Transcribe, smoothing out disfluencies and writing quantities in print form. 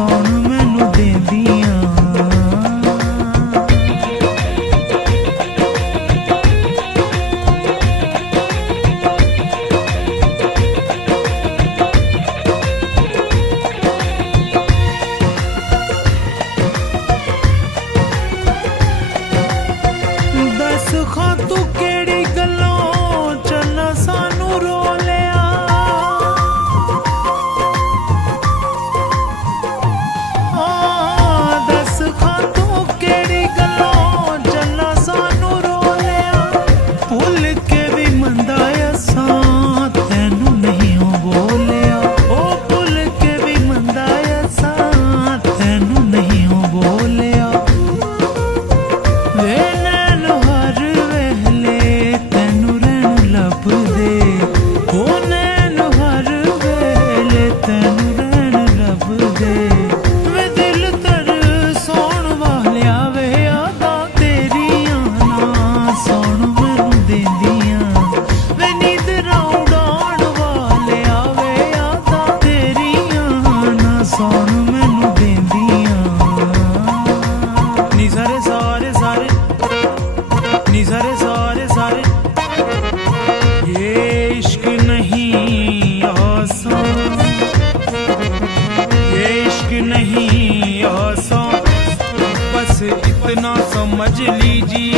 सौण मैनू देंदियां। दस खां तू केड़ी गल्लों चल सानू रोलिया। दस खां तू केड़ी गल्लों चल सानू रोलिया। भुल के भी मंदा असां तैनू नहीं हो बोलिया। ओ भुल के भी मंदा असां तैनू नहीं हो बोलिया। वे नैन हर वेले तैनू रहन लभदे। ओ नैन हर वेले तैनू रहन लभदे। वे दिल तरसाउण वालिया वे यादां तेरियां ना सौण मैनू देंदियां। वे नींदरां उड़ाउण वालिया वे यादां तेरियां ना सौण मैनू देंदियां। नी सारे सारे सारे नी सारे सारे सारे ये इश्क नहीं आसान। ये इश्क नहीं आसान। बस इतना समझ लीजिए